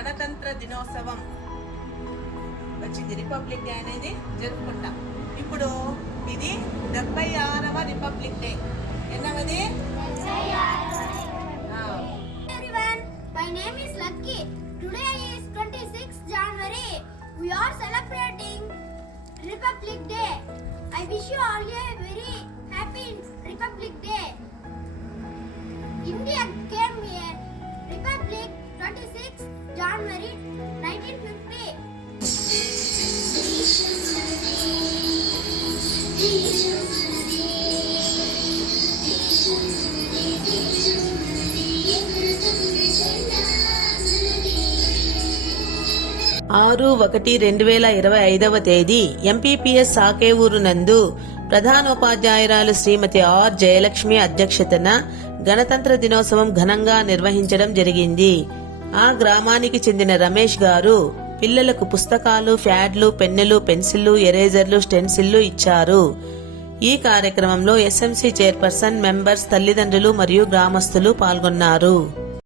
గణతంత్ర దినోత్సవం వచ్చింది. రిపబ్లిక్ డే అనేది జరుపుకుంటాం. ఇప్పుడు ఇది 76వ రిపబ్లిక్ డే. ఎన్నవది? Everyone, my name is Lucky. Today is 26th January. We are celebrating Republic Day. I wish you all a very happy Republic Day. India came here Republic 26th January 1950. ఆరు 1/2025 తేదీ MPPS సాకేవూరు నందు ప్రధానోపాధ్యాయురాలు శ్రీమతి are Jayalakshmi అధ్యక్షతన గణతంత్ర దినోత్సవం ఘనంగా నిర్వహించడం జరిగింది. ఆ గ్రామానికి చెందిన రమేష్ గారు పిల్లలకు పుస్తకాలు, ప్యాడ్లు, పెన్నులు, పెన్సిళ్లు, ఎరేజర్లు, స్టెన్సిళ్లు ఇచ్చారు. ఈ కార్యక్రమంలో ఎస్ఎంసీ చైర్పర్సన్, మెంబర్స్, తల్లిదండ్రులు మరియు గ్రామస్తులు పాల్గొన్నారు.